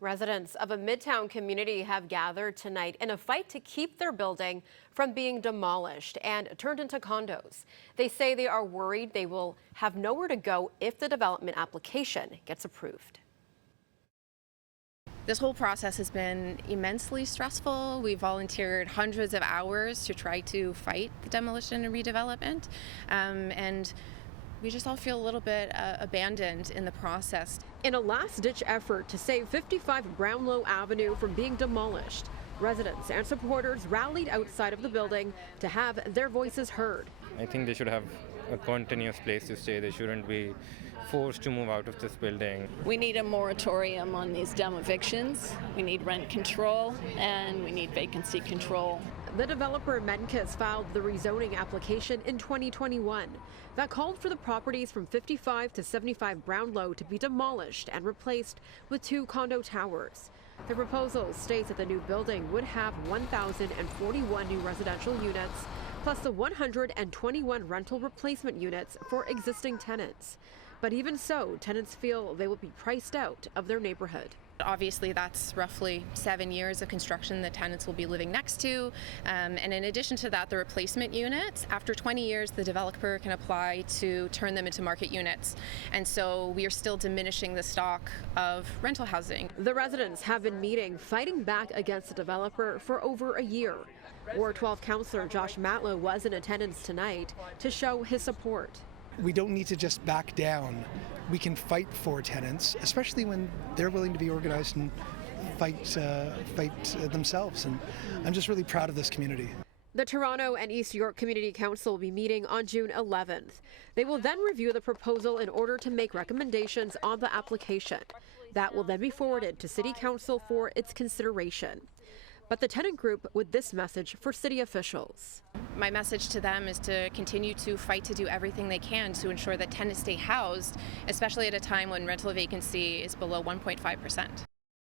Residents of a Midtown community have gathered tonight in a fight to keep their building from being demolished and turned into condos. They say they are worried they will have nowhere to go if the development application gets approved. This whole process has been immensely stressful. We volunteered hundreds of hours to try to fight the demolition and redevelopment, and we just all feel a little bit abandoned in the process. In a last-ditch effort to save 55 Brownlow Avenue from being demolished, residents and supporters rallied outside of the building to have their voices heard. I think they should have a continuous place to stay. They shouldn't be forced to move out of this building. We need a moratorium on these evictions. We need rent control and we need vacancy control. The developer Menkes filed the rezoning application in 2021 that called for the properties from 55 to 75 Brownlow to be demolished and replaced with 2 condo towers. The proposal states that the new building would have 1,041 new residential units, plus the 121 rental replacement units for existing tenants. But even so, tenants feel they will be priced out of their neighborhood. Obviously, that's roughly 7 years of construction the tenants will be living next to. And in addition to that, the replacement units, after 20 years, the developer can apply to turn them into market units. And so we are still diminishing the stock of rental housing. The residents have been meeting, fighting back against the developer for over a year. Ward 12 Councillor Josh Matlow was in attendance tonight to show his support. We don't need to just back down. We can fight for tenants, especially when they're willing to be organized and fight themselves. And I'm just really proud of this community. The Toronto and East York Community Council will be meeting on June 11th. They will then review the proposal in order to make recommendations on the application. That will then be forwarded to City Council for its consideration. But the tenant group with this message for city officials. My message to them is to continue to fight to do everything they can to ensure that tenants stay housed, especially at a time when rental vacancy is below 1.5%.